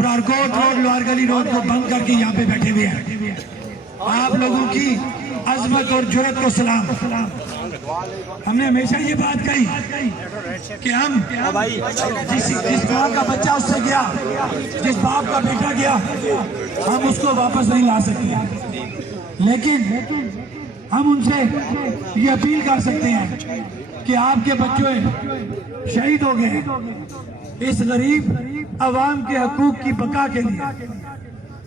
Brarkot road لوہار گلی road کو بند کر کے یہاں پہ بیٹھے ہوئے ہیں. آپ لوگوں کی عظمت اور جرأت کو سلام. ہم نے ہمیشہ یہ بات کہی کہ ہم جس ماں کا بچہ اس سے گیا, جس باپ کا بیٹا گیا, ہم اس کو واپس نہیں لا سکتے, لیکن ہم ان سے یہ اپیل کر سکتے ہیں کہ آپ کے بچے شہید ہو گئے اس غریب عوام کے حقوق کی بقا کے لیے,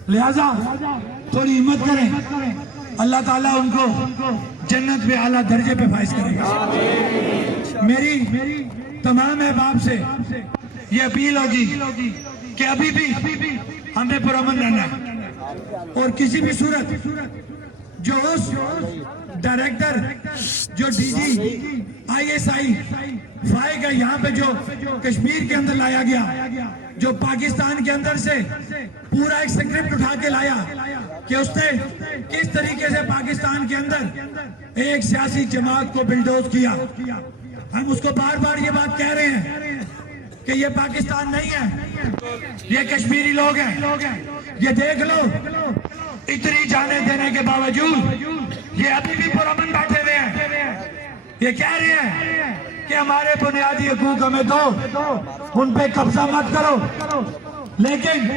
لہذا تھوڑی ہمت کریں, اللہ تعالیٰ ان کو جنت میں اعلیٰ درجے پہ فائز کرے گا. میری تمام احباب سے یہ اپیل ہوگی کہ ابھی بھی ہمیں پرامن رہنا ہے, اور کسی بھی صورت جو اس ڈائریکٹر جو ڈی جی ISI فائے کا یہاں پہ جو کشمیر کے اندر لایا گیا, جو پاکستان کے اندر سے پورا ایک سکرپٹ اٹھا کے لایا کہ اس نے کس طریقے سے پاکستان کے اندر ایک سیاسی جماعت کو بلڈوز کیا. ہم اس کو بار بار یہ بات کہہ رہے ہیں کہ یہ پاکستان نہیں ہے, یہ کشمیری لوگ ہیں. یہ دیکھ لو, اتنی جانیں دینے کے باوجود یہ ابھی بھی پرامن بیٹھے ہوئے ہیں. یہ کہہ رہے ہیں کہ ہمارے بنیادی حقوق ہمیں دو, ان پہ قبضہ مت کرو, لیکن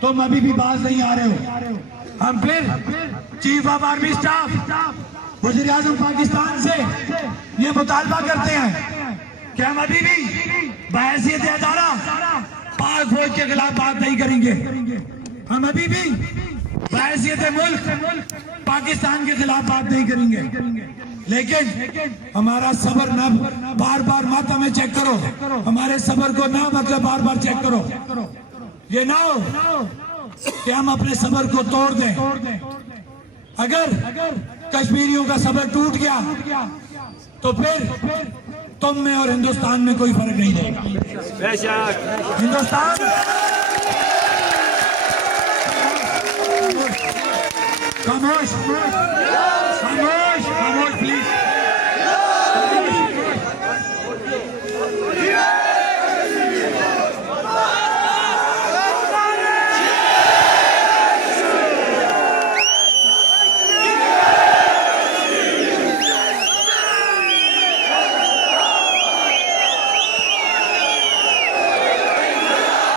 تم ابھی بھی باز نہیں آ رہے ہو. ہم پھر چیف آف آرمی سٹاف وزیر اعظم پاکستان سے یہ مطالبہ کرتے ہیں کہ ہم ابھی بھی بحیثیت ادارہ پاک فوج کے خلاف بات نہیں کریں گے. ہم ابھی بھی بحیثیت ملک پاکستان کے خلاف بات نہیں کریں گے, لیکن ہمارا صبر نہ بار بار مت ہمیں چیک کرو, ہمارے صبر کو نہ مطلب بار بار چیک کرو. یہ نہ ہو کہ ہم اپنے صبر کو توڑ دیں. اگر کشمیریوں کا صبر ٹوٹ گیا تو پھر تم میں اور ہندوستان میں کوئی فرق نہیں رہے گا. ہندوستان خاموش خاموش